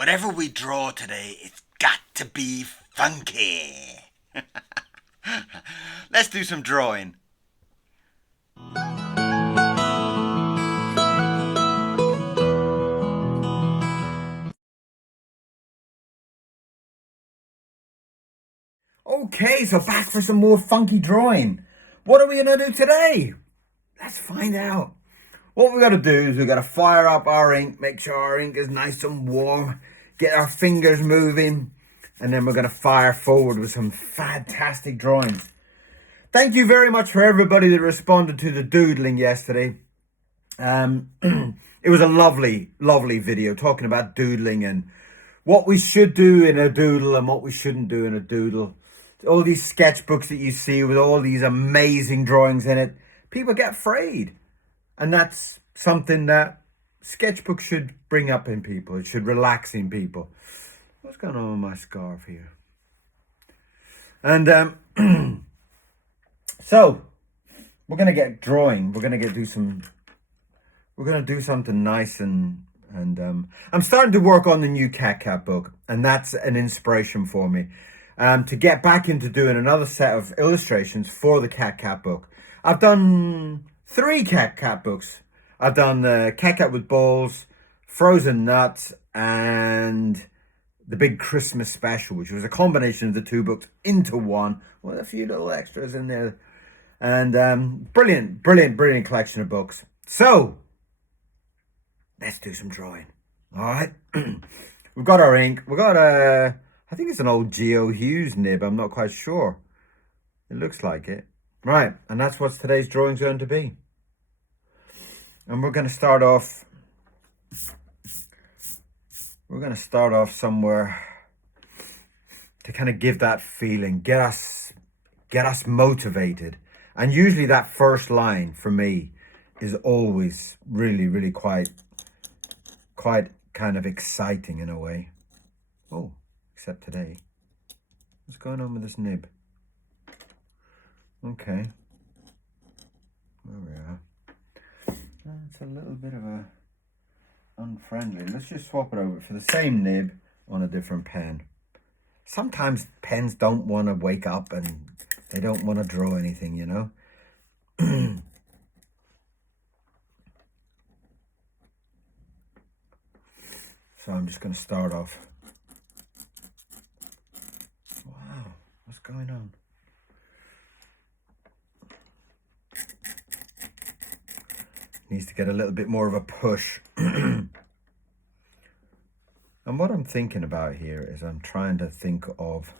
Whatever we draw today, it's got to be funky. Let's do some drawing. Okay, so back for some more funky drawing. What are we going to do today? Let's find out. What we got to do is we got to fire up our ink, make sure our ink is nice and warm, get our fingers moving, and then we're going to fire forward with some fantastic drawings. Thank you very much for everybody that responded to the doodling yesterday. It was a lovely, lovely video talking about doodling and what we should do in a doodle and what we shouldn't do in a doodle. All these sketchbooks that you see with all these amazing drawings in it, people get afraid. And that's something that sketchbooks should bring up in people. It should relax in people. What's going on with my scarf here? And so we're gonna get drawing. We're gonna do something nice and I'm starting to work on the new Cat book, and that's an inspiration for me. To get back into doing another set of illustrations for the Cat book. I've done 3 Cat books. I've done the Cat with Balls, Frozen Nuts, and the Big Christmas Special, which was a combination of the 2 books into one with a few little extras in there. And brilliant collection of books. So let's do some drawing. All right. We've got our ink. We've got I think it's an old Geo Hughes nib. I'm not quite sure. It looks like it. Right. And that's what today's drawing's going to be. And we're going to start off. We're going to start off somewhere to kind of give that feeling, get us motivated. And usually that first line for me is always really quite kind of exciting in a way. Oh, except today. What's going on with this nib? Okay. There we are. It's a little bit of a unfriendly. Let's just swap it over for the same nib on a different pen. Sometimes pens don't want to wake up and they don't want to draw anything, you know. So I'm just going to start off. Wow, what's going on? Needs to get a little bit more of a push. And what I'm thinking about here is I'm trying to think of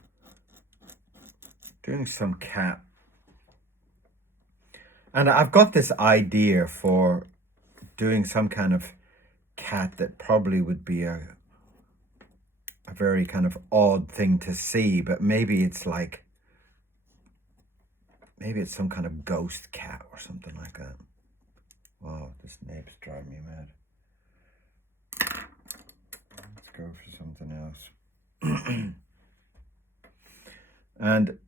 doing some cat. And I've got this idea for doing some kind of cat that probably would be a very kind of odd thing to see, but maybe it's some kind of ghost cat or something like that. Wow, this nib's driving me mad. Let's go for something else. And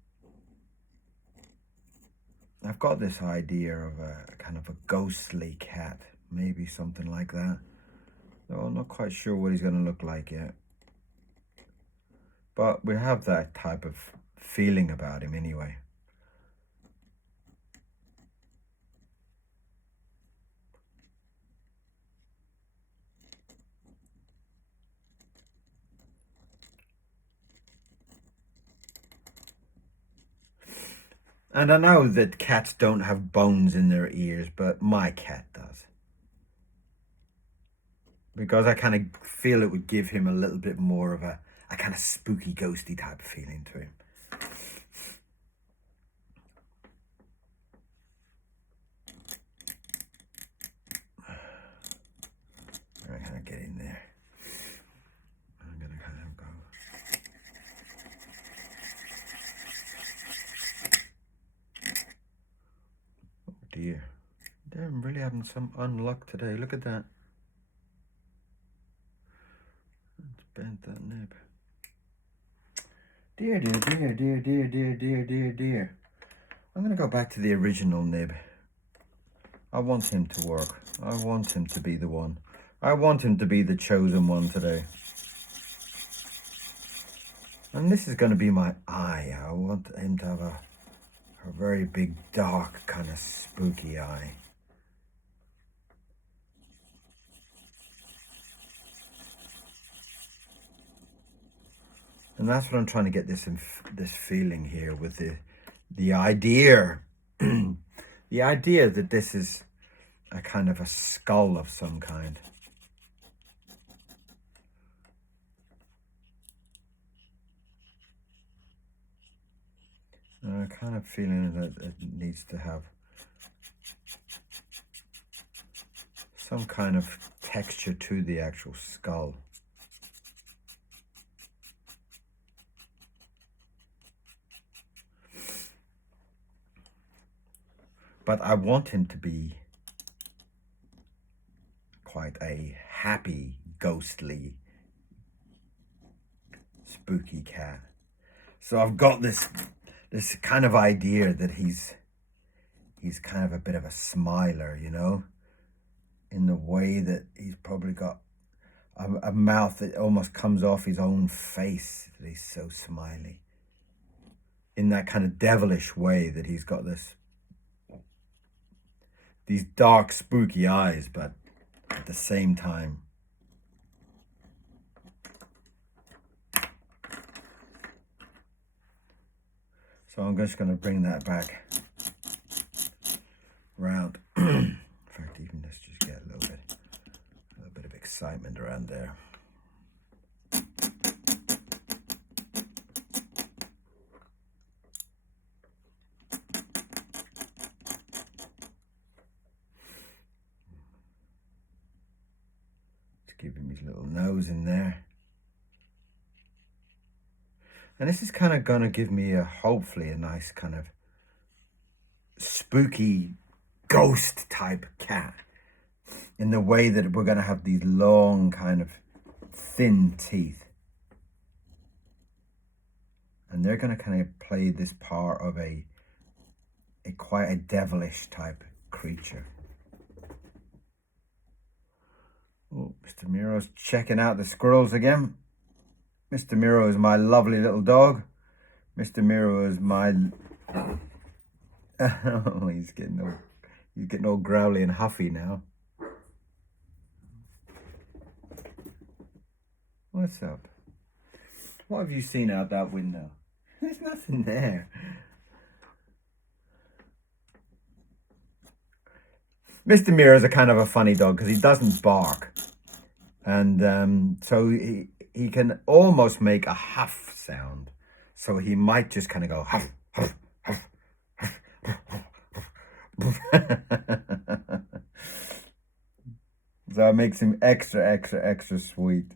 I've got this idea of a kind of a ghostly cat, maybe something like that. Though I'm not quite sure what he's going to look like yet. But we have that type of feeling about him anyway. And I know that cats don't have bones in their ears, but my cat does. Because I kind of feel it would give him a little bit more of a kind of spooky, ghosty type of feeling to him. I kind of get in there. I'm going to kind of go. Oh dear. I'm really having some unluck today. Look at that. It's bent that nib. Dear. I'm going to go back to the original nib. I want him to work. I want him to be the one. I want him to be the chosen one today. And this is going to be my eye. I want him to have a very big, dark, kind of spooky eye. And that's what I'm trying to get this feeling here with the idea, the idea that this is a kind of a skull of some kind. And I'm kind of feeling that it needs to have some kind of texture to the actual skull. But I want him to be quite a happy, ghostly, spooky cat. So I've got this kind of idea that he's kind of a bit of a smiler, you know, in the way that he's probably got a mouth that almost comes off his own face, that he's so smiley. In that kind of devilish way that he's got these dark, spooky eyes, but at the same time, so I'm just going to bring that back round. In fact, even let's just get a little bit of excitement around there. Let's give him his little nose in there. And this is kind of going to give me hopefully a nice kind of spooky ghost type cat, in the way that we're going to have these long kind of thin teeth. And they're going to kind of play this part of a quite a devilish type creature. Oh, Mr. Miro's checking out the squirrels again. Mr. Miro is my lovely little dog. Mr. Miro is my... Oh, he's getting all growly and huffy now. What's up? What have you seen out that window? There's nothing there. Mr. Miro is a kind of a funny dog because he doesn't bark. And so he can almost make a huff sound. So he might just kind of go huff, huff, huff, huff, huff, huff. So it makes him extra sweet.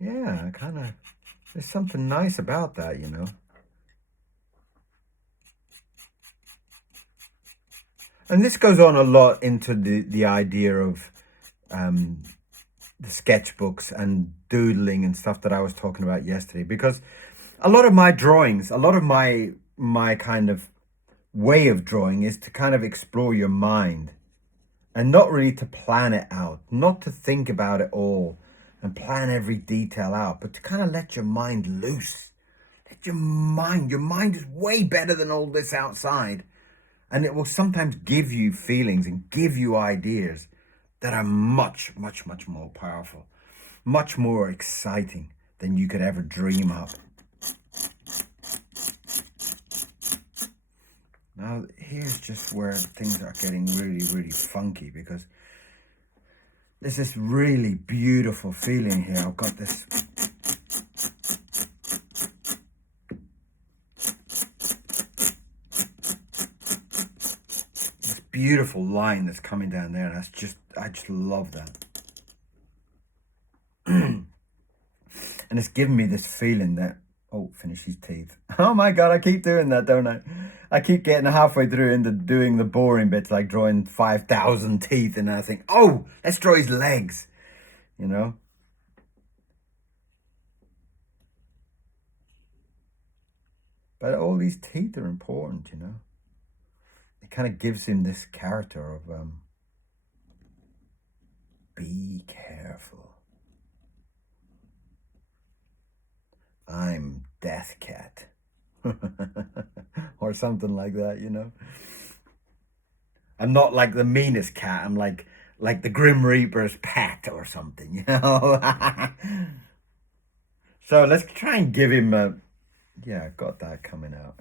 Yeah, kind of, there's something nice about that, you know. And this goes on a lot into the idea of the sketchbooks and doodling and stuff that I was talking about yesterday, because a lot of my drawings, a lot of my kind of way of drawing is to kind of explore your mind and not really to plan it out, not to think about it all and plan every detail out, but to kind of let your mind loose. Let your mind is way better than all this outside. And it will sometimes give you feelings and give you ideas that are much more powerful, much more exciting than you could ever dream up. Now, here's just where things are getting really funky, because there's this really beautiful feeling here. I've got this beautiful line that's coming down there, and I just love that. And it's giving me this feeling that, oh, finish his teeth. Oh my God, I keep doing that, don't I? I keep getting halfway through into doing the boring bits, like drawing 5,000 teeth, and I think, oh, let's draw his legs, you know? But all these teeth are important, you know? It kind of gives him this character of be careful. I'm Death Cat. Or something like that, you know. I'm not like the meanest cat. I'm like the Grim Reaper's pet or something, you know. So let's try and give him a. Yeah, got that coming out.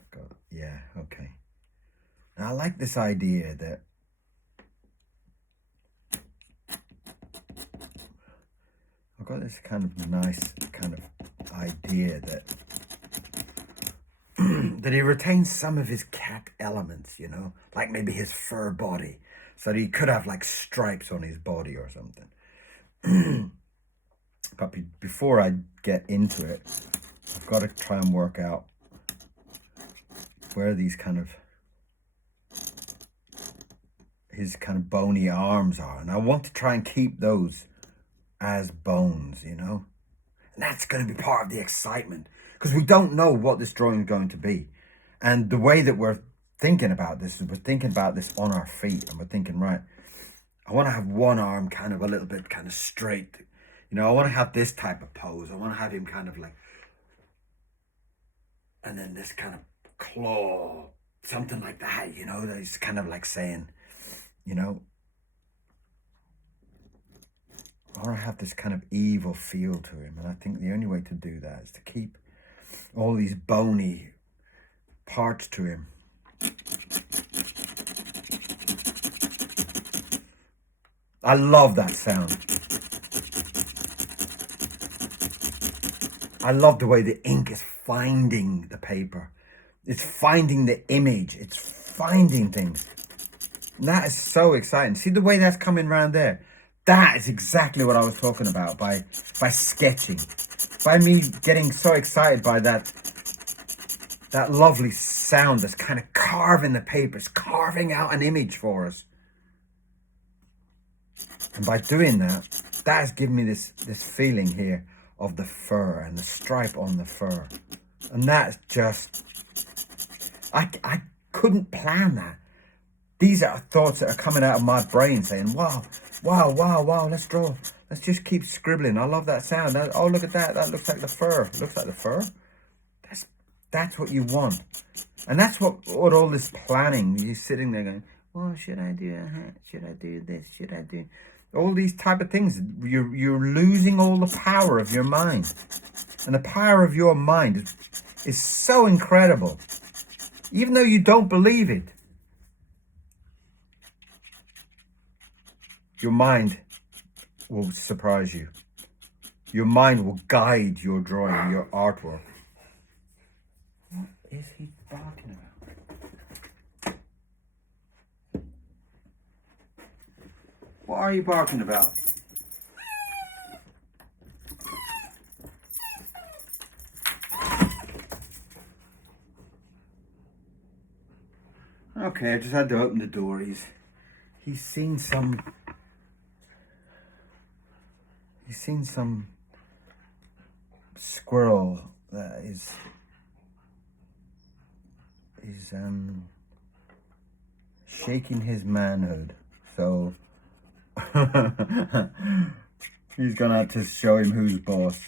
Yeah, okay. And I like this idea that I've got this kind of nice kind of idea that that he retains some of his cat elements, you know, like maybe his fur body, so that he could have like stripes on his body or something. But before I get into it, I've got to try and work out where these kind of his kind of bony arms are, and I want to try and keep those as bones, you know. And that's going to be part of the excitement, because we don't know what this drawing is going to be. And the way that we're thinking about this is we're thinking about this on our feet, and we're thinking, right, I want to have one arm kind of a little bit kind of straight. You know, I want to have this type of pose. I want to have him kind of like, and then this kind of claw, something like that, you know, that he's kind of like saying, you know, I want to have this kind of evil feel to him. And I think the only way to do that is to keep all these bony parts to him. I love that sound. I love the way the ink is finding the paper. It's finding the image. It's finding things. And that is so exciting. See the way that's coming around there? That is exactly what I was talking about by sketching. By me getting so excited by that lovely sound that's kind of carving the paper. It's carving out an image for us. And by doing that, that has given me this feeling here of the fur and the stripe on the fur. And that's just, I couldn't plan that. These are thoughts that are coming out of my brain saying, wow, wow, wow, wow, let's draw. Let's just keep scribbling. I love that sound. Oh, look at that. That looks like the fur. Looks like the fur. That's what you want. And that's what all this planning, you're sitting there going, well, should I do a hat? Should I do this? Should I do all these type of things? You're losing all the power of your mind. And the power of your mind is so incredible. Even though you don't believe it. Your mind will surprise you. Your mind will guide your drawing, your artwork. What is he barking about? What are you barking about? Okay, I just had to open the door. He's seen some squirrel that is shaking his manhood. So he's gonna have to show him who's boss.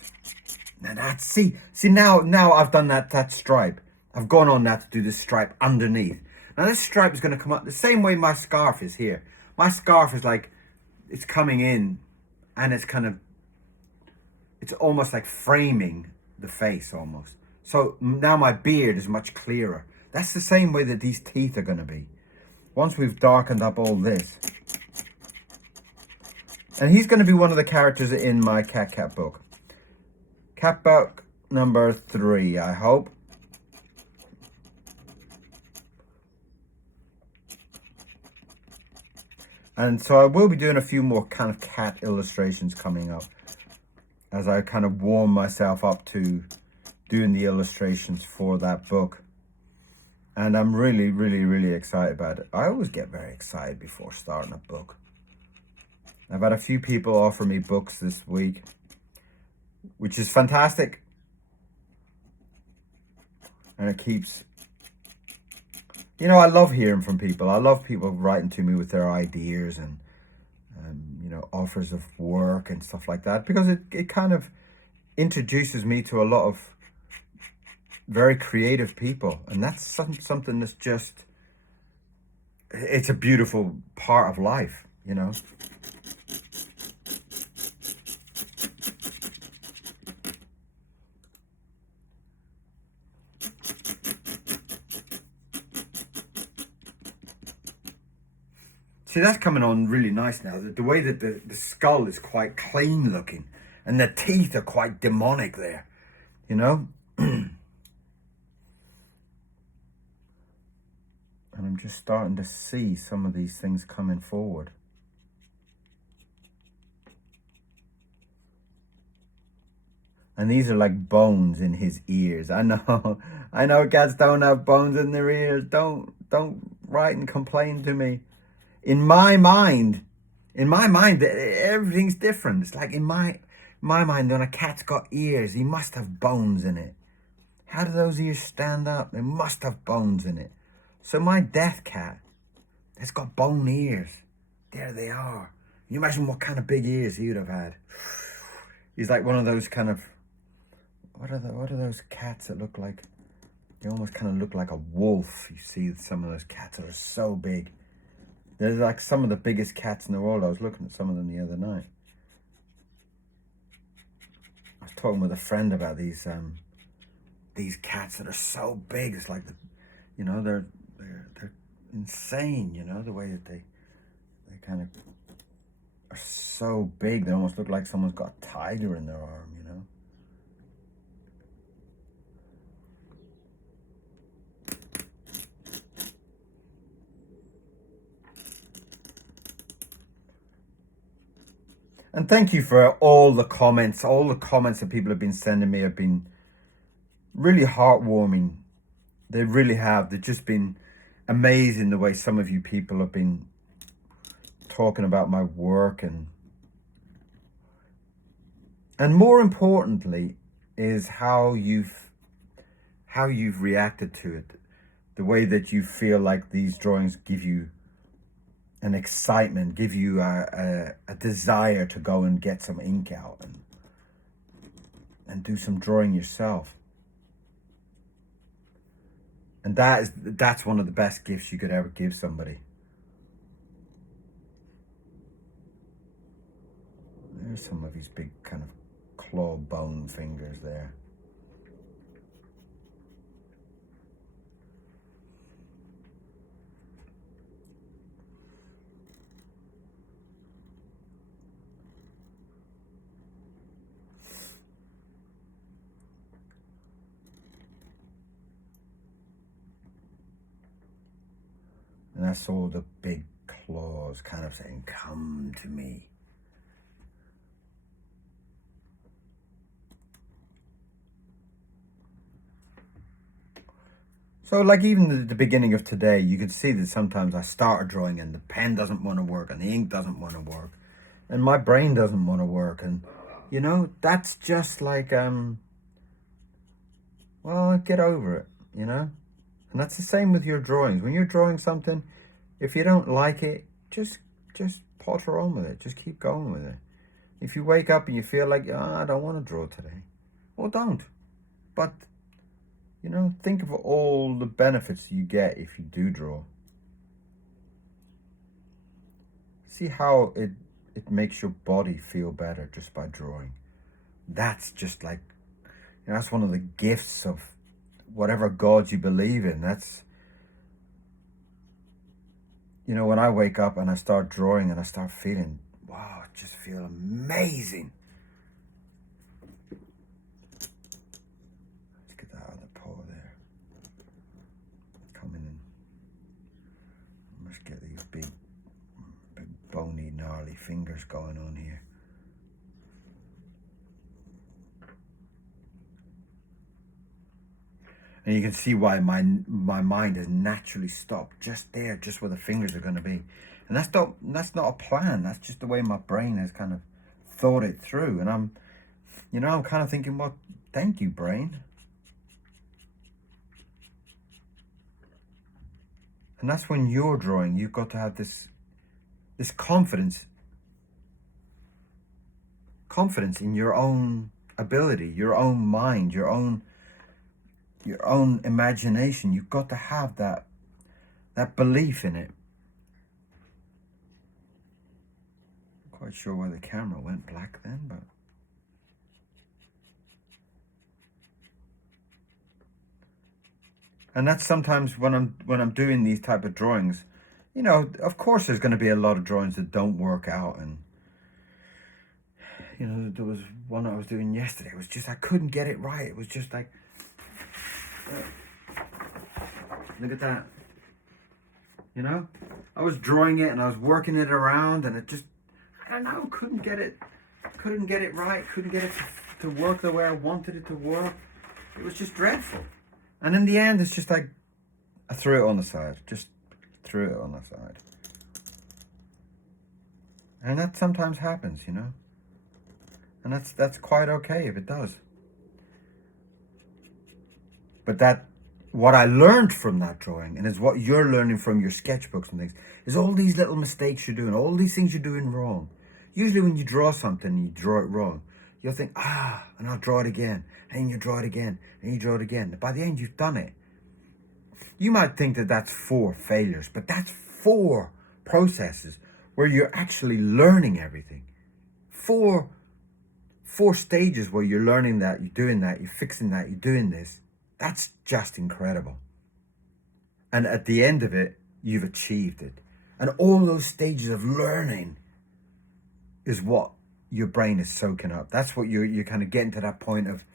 Now that's see now I've done that stripe. I've gone on that to do this stripe underneath. Now this stripe is gonna come up the same way my scarf is here. My scarf is like, it's coming in and it's almost like framing the face almost. So now my beard is much clearer. That's the same way that these teeth are gonna be. Once we've darkened up all this. And he's gonna be one of the characters in my Cat book. Cat book number 3, I hope. And so I will be doing a few more kind of cat illustrations coming up as I kind of warm myself up to doing the illustrations for that book. And I'm really, really, really excited about it. I always get very excited before starting a book. I've had a few people offer me books this week, which is fantastic. And it keeps, you know, I love hearing from people. I love people writing to me with their ideas and, offers of work and stuff like that, because it kind of introduces me to a lot of very creative people, and that's something that's just, it's a beautiful part of life. See, that's coming on really nice now. The way that the skull is quite clean looking, and the teeth are quite demonic there, you know? And I'm just starting to see some of these things coming forward. And these are like bones in his ears. I know, I know cats don't have bones in their ears. Don't write and complain to me. In my mind, everything's different. It's like in my mind, when a cat's got ears, he must have bones in it. How do those ears stand up? They must have bones in it. So my death cat has got bone ears. There they are. Can you imagine what kind of big ears he would have had? He's like one of those kind of, what are those cats that look like, they almost kind of look like a wolf. You see some of those cats that are so big. They're like some of the biggest cats in the world. I was looking at some of them the other night. I was talking with a friend about these cats that are so big. It's like they're insane. The way that they kind of are so big. They almost look like someone's got a tiger in their arm. And thank you for all the comments. All the comments that people have been sending me have been really heartwarming. They really have. They've just been amazing, the way some of you people have been talking about my work, and more importantly is how you've reacted to it. The way that you feel like these drawings give you an excitement, give you a desire to go and get some ink out and do some drawing yourself. And that's one of the best gifts you could ever give somebody. There's some of his big kind of claw bone fingers there. And that's all the big claws kind of saying, come to me. So like even the beginning of today, you could see that sometimes I start a drawing and the pen doesn't want to work and the ink doesn't want to work and my brain doesn't want to work. And, that's just like, well, get over it, And that's the same with your drawings. When you're drawing something, if you don't like it, just potter on with it. Just keep going with it. If you wake up and you feel like, I don't want to draw today, well, don't. But, think of all the benefits you get if you do draw. See how it makes your body feel better just by drawing. That's just like, that's one of the gifts of whatever God you believe in. That's, when I wake up and I start drawing and I start feeling, wow, I just feel amazing. Let's get that other paw there. Come in and let's get these big bony, gnarly fingers going on here. And you can see why my mind has naturally stopped just there, just where the fingers are going to be. And that's not a plan. That's just the way my brain has kind of thought it through. And I'm kind of thinking, well, thank you, brain. And that's when you're drawing, you've got to have this confidence confidence in your own ability, your own mind, your own imagination. You've got to have that belief in it. Not quite sure why the camera went black then, but and that's sometimes when I'm doing these type of drawings, of course there's going to be a lot of drawings that don't work out. And there was one I was doing yesterday. It was just, I couldn't get it right. It was just like, look at that. I was drawing it and I was working it around, and it just, I don't know, couldn't get it right, couldn't get it to work the way I wanted it to work. It was just dreadful. And in the end, it's just like, I threw it on the side. Just threw it on the side. And that sometimes happens, And that's quite okay if it does. But what I learned from that drawing, and is what you're learning from your sketchbooks and things, is all these little mistakes you're doing, all these things you're doing wrong. Usually when you draw something and you draw it wrong, you'll think, and I'll draw it again. And you draw it again, and you draw it again. By the end, you've done it. You might think that that's 4 failures, but that's 4 processes where you're actually learning everything. 4 stages where you're learning that, you're doing that, you're fixing that, you're doing this. That's just incredible. And at the end of it, you've achieved it. And all those stages of learning is what your brain is soaking up. That's what you're kind of getting to that point of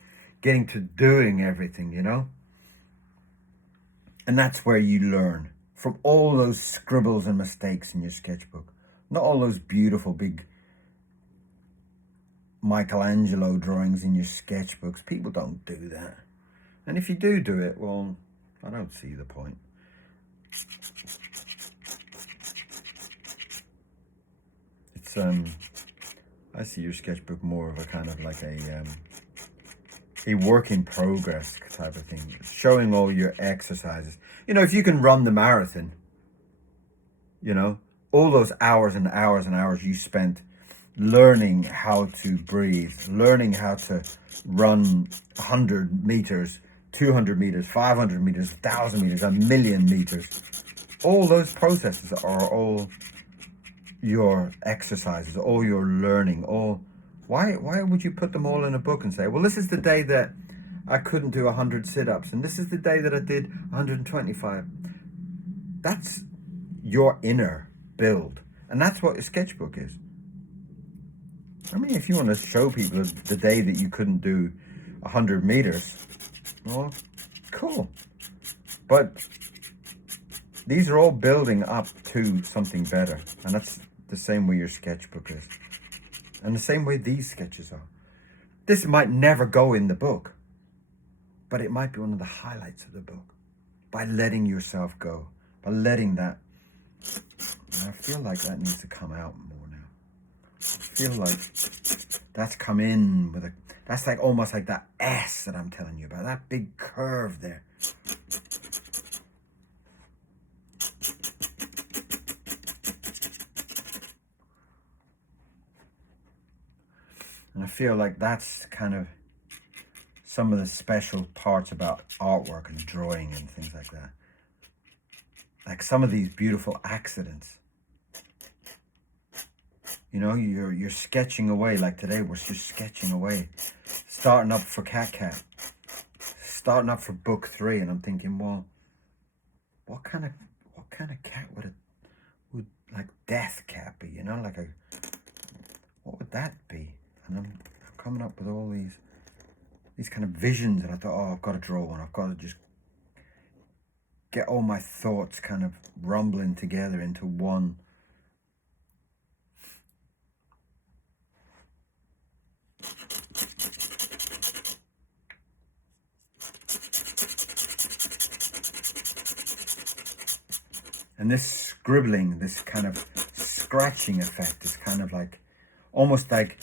getting to doing everything, And that's where you learn from all those scribbles and mistakes in your sketchbook. Not all those beautiful big Michelangelo drawings in your sketchbooks. People don't do that. And if you do it, well, I don't see the point. It's I see your sketchbook more of a kind of like a work in progress type of thing, showing all your exercises. If you can run the marathon, all those hours and hours and hours you spent learning how to breathe, learning how to run 100 meters, 200 meters, 500 meters, 1,000 meters, 1,000,000 meters. All those processes are all your exercises, all your learning, all. Why would you put them all in a book and say, well, this is the day that I couldn't do 100 sit-ups, and this is the day that I did 125. That's your inner build. And that's what a sketchbook is. I mean, if you want to show people the day that you couldn't do 100 meters, well, cool. But these are all building up to something better. And that's the same way your sketchbook is. And the same way these sketches are. This might never go in the book, but it might be one of the highlights of the book. By letting yourself go. By letting that. And I feel like that needs to come out more now. I feel like that's come in with that's like almost like that S that I'm telling you about. That big curve there. And I feel like that's kind of some of the special parts about artwork and drawing and things like that. Like some of these beautiful accidents. You're sketching away. Like today, we're just sketching away. Starting up for Cat. Starting up for book 3, and I'm thinking, well, what kind of cat would like Death Cat be? What would that be? And I'm coming up with all these kind of visions, and I thought, I've got to draw one. I've got to just get all my thoughts kind of rumbling together into one. And this scribbling, this kind of scratching effect is kind of like, almost like,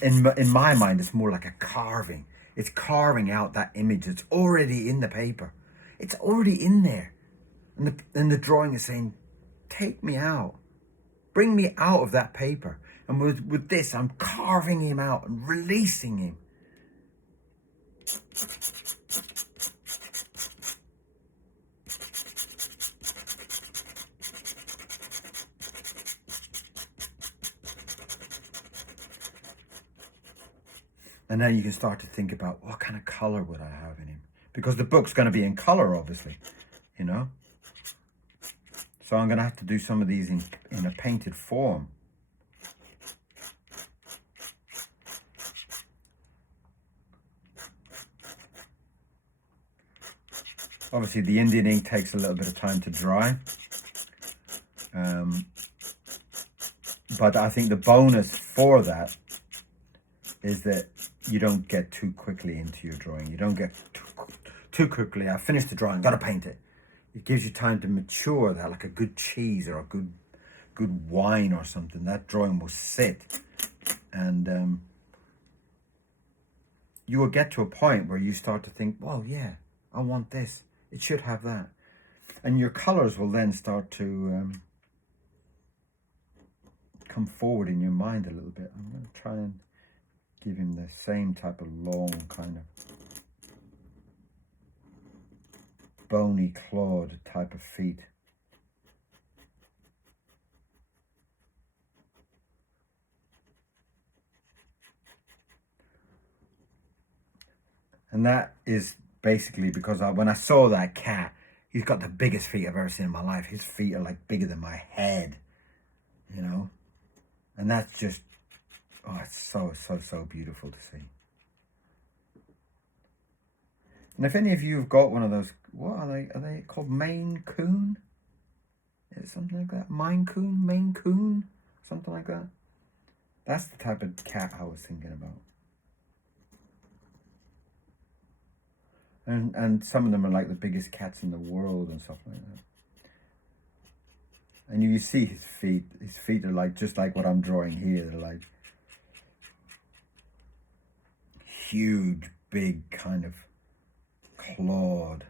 in my mind, it's more like a carving. It's carving out that image. It's already in the paper. It's already in there. And the drawing is saying, take me out. Bring me out of that paper. And with this, I'm carving him out and releasing him. And then you can start to think about what kind of color would I have in him? Because the book's going to be in color, obviously, you know? So I'm going to have to do some of these in a painted form. Obviously, the Indian ink takes a little bit of time to dry. But I think the bonus for that is that you don't get too quickly into your drawing. You don't get too quickly. I finished the drawing, got to paint it. It gives you time to mature that, like a good cheese or a good wine or something. That drawing will sit, and you will get to a point where you start to think, well, yeah, I want this. It should have that. And your colors will then start to come forward in your mind a little bit. I'm going to try and give him the same type of long kind of bony clawed type of feet. And that is basically because when I saw that cat, he's got the biggest feet I've ever seen in my life. His feet are like bigger than my head, you know? And that's just, oh, it's so beautiful to see. And if any of you have got one of those, what are they? Are they called Maine Coon? Is it something like that? Maine Coon? Something like that? That's the type of cat I was thinking about. And some of them are like the biggest cats in the world and stuff like that. And you see his feet. His feet are like just like what I'm drawing here. They're like huge, big kind of clawed.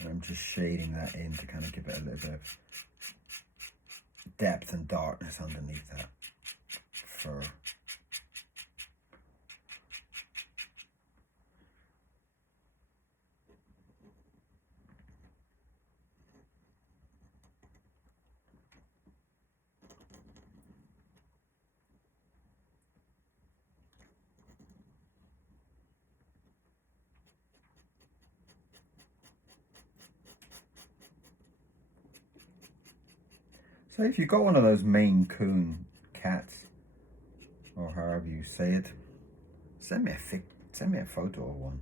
And I'm just shading that in to kind of give it a little bit of depth and darkness underneath that fur. So if you've got one of those Maine Coon cats, or however you say it, send me a photo of one.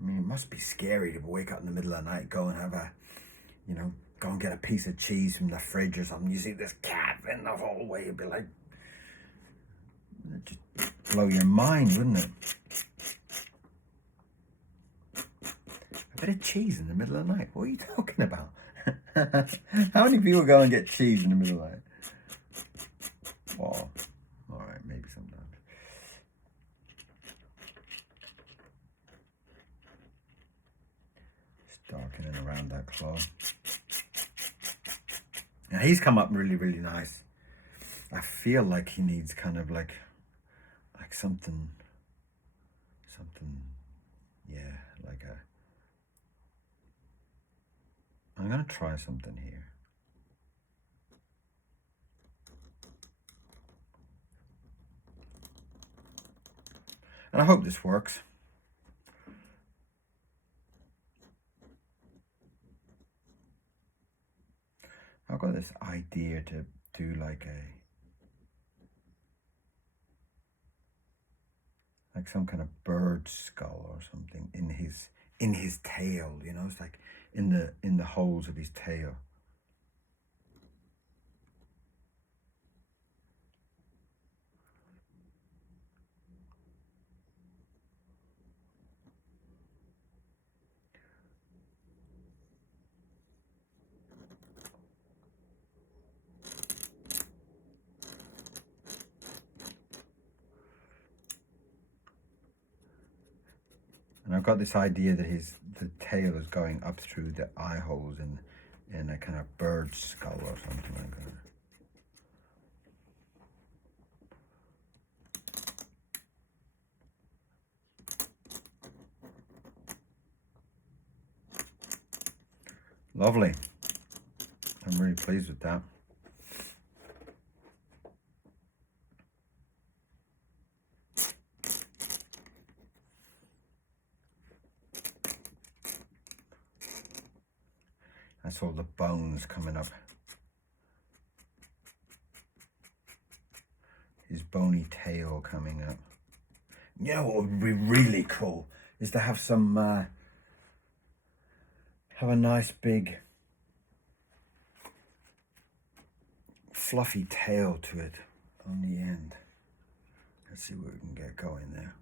I mean, it must be scary to wake up in the middle of the night, go and have go and get a piece of cheese from the fridge or something. You see this cat in the hallway, you'd be like, it'd just blow your mind, wouldn't it? A bit of cheese in the middle of the night. What are you talking about? How many people go and get cheese in the middle of the night? Oh, all right, maybe sometimes. Just darkening around that claw. Now he's come up really, really nice. I feel like he needs kind of like something, yeah, like a. I'm gonna try something here. And I hope this works. I've got this idea to do like some kind of bird skull or something in his tail, you know, it's like in the holes of his tail. And I've got this idea that the tail is going up through the eye holes in a kind of bird skull or something like that. Lovely. I'm really pleased with that. That's all the bones coming up. His bony tail coming up. You know what would be really cool is to have some, have a nice big fluffy tail to it on the end. Let's see what we can get going there.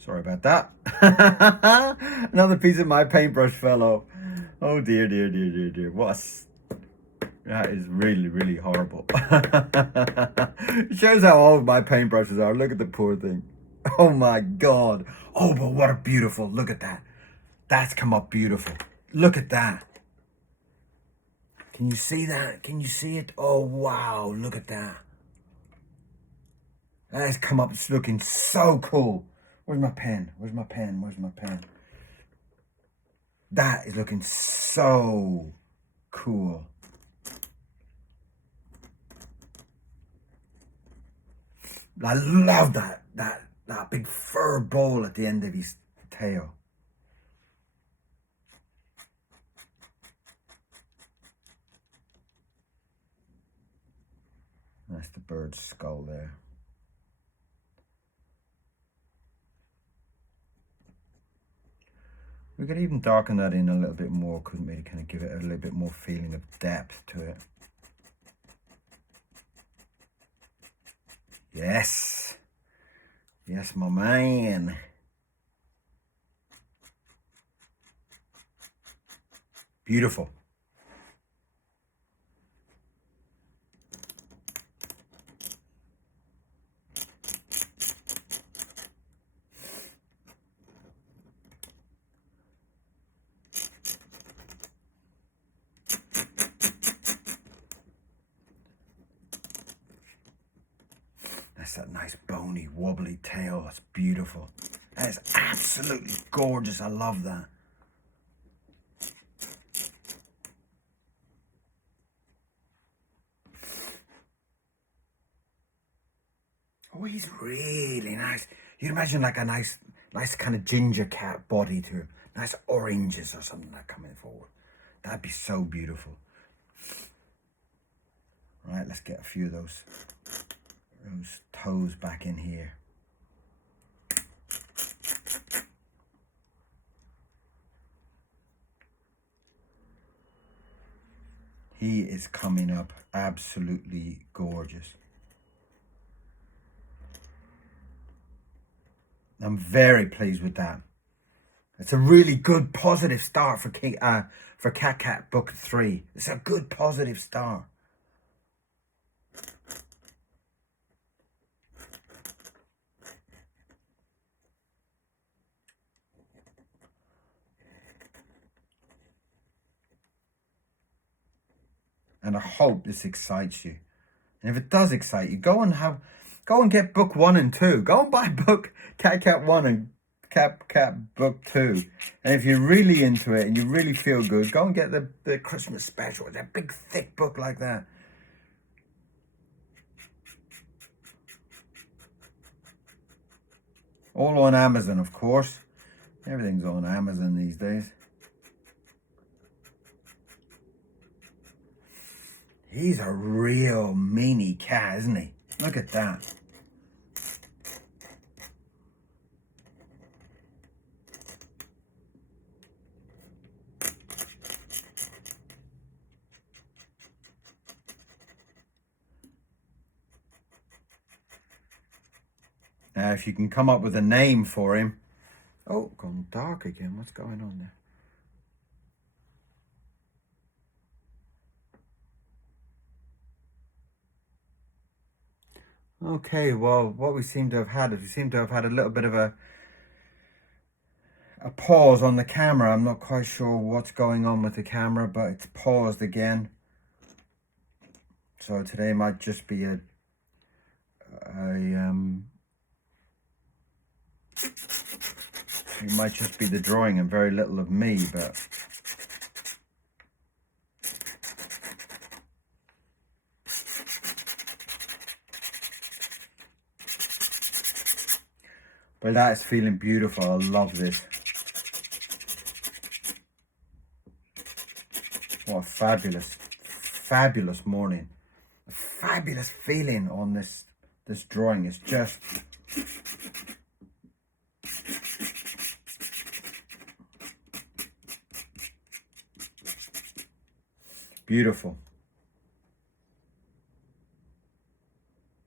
Sorry about that. Another piece of my paintbrush fell off. Oh dear, dear, dear, dear, dear. That is really, really horrible. It shows how old my paintbrushes are. Look at the poor thing. Oh my God. Oh, but what a beautiful, look at that. That's come up beautiful. Look at that. Can you see that? Can you see it? Oh, wow. Look at that. That has come up. It's looking so cool. Where's my pen? Where's my pen? Where's my pen? That is looking so cool. I love that big fur ball at the end of his tail. That's the bird's skull there. We could even darken that in a little bit more, couldn't we? To kind of give it a little bit more feeling of depth to it. Yes. Yes, my man. Beautiful. That's that nice bony wobbly tail. That's beautiful. That is absolutely gorgeous. I love that. Oh, he's really nice. You'd imagine like a nice kind of ginger cat body to him. Nice oranges or something like coming forward. That'd be so beautiful. Right, let's get a few of those toes back in here. He is coming up absolutely gorgeous. I'm very pleased with that. It's a really good positive start for Cat Cat Book 3. It's a good positive start. And I hope this excites you. And if it does excite you, go and get book 1 and 2. Go and buy book Cat Cat 1 and Cat Book 2. And if you're really into it and you really feel good, go and get the Christmas special. It's a big thick book like that. All on Amazon, of course. Everything's on Amazon these days. He's a real meanie cat, isn't he? Look at that. Now, if you can come up with a name for him. Oh, gone dark again. What's going on there? Okay, well, what we seem to have had is we seem to have had a little bit of a pause on the camera. I'm not quite sure what's going on with the camera, but it's paused again. So today might just be it might just be the drawing and very little of me, but that is feeling beautiful. I love this. What a fabulous morning. A fabulous feeling on this drawing. It's just beautiful.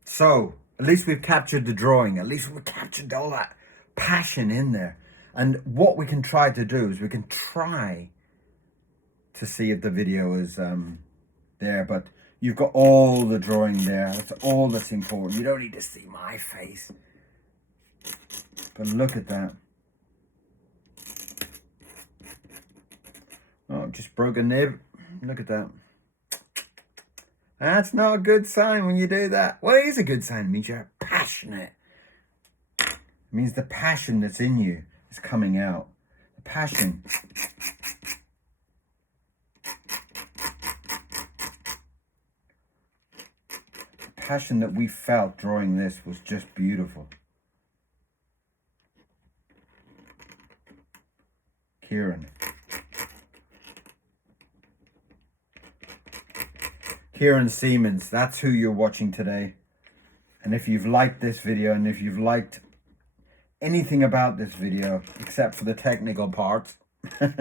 So, at least we've captured the drawing. At least we've captured all that passion in there. And what we can try to do is we can try to see if the video is there, but you've got all the drawing there. That's all that's important. You don't need to see my face. But look at that. Oh, just broke a nib. Look at that. That's not a good sign when you do that. Well, it is a good sign. It means you're passionate. It means the passion that's in you is coming out. The passion. The passion that we felt drawing this was just beautiful. Kieran Siemens, that's who you're watching today. And if you've liked this video, and if you've liked anything about this video, except for the technical parts, come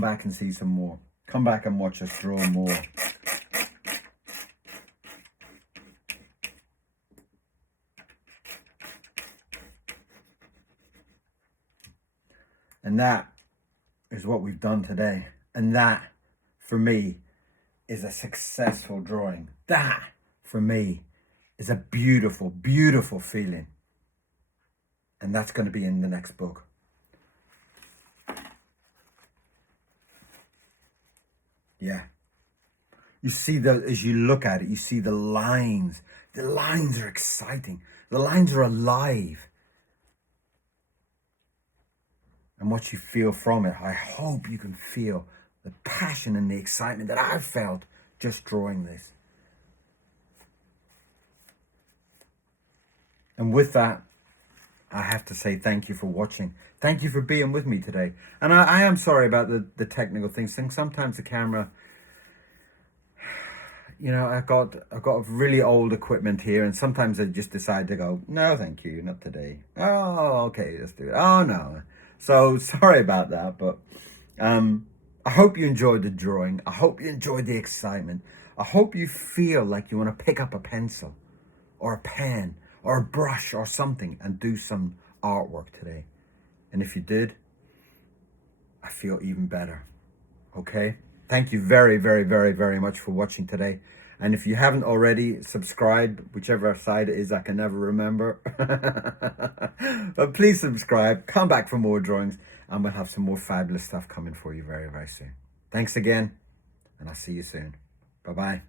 back and see some more. Come back and watch us draw more. And that is what we've done today. And that, for me, is a successful drawing. That, for me, is a beautiful, beautiful feeling. And that's going to be in the next book. Yeah. You see, as you look at it, you see the lines. The lines are exciting. The lines are alive. And what you feel from it, I hope you can feel the passion and the excitement that I've felt just drawing this. And with that, I have to say thank you for watching. Thank you for being with me today. And I am sorry about the technical things. Sometimes the camera, you know, I've got really old equipment here, and sometimes I just decide to go, no, thank you, not today. Oh, okay, let's do it. Oh, no. So sorry about that, but I hope you enjoyed the drawing. I hope you enjoyed the excitement. I hope you feel like you want to pick up a pencil or a pen or a brush or something and do some artwork today. And if you did, I feel even better. Okay? Thank you very, very, very, very much for watching today. And if you haven't already, subscribe, whichever side it is, I can never remember. But please subscribe, come back for more drawings, and we'll have some more fabulous stuff coming for you very, very soon. Thanks again, and I'll see you soon. Bye-bye.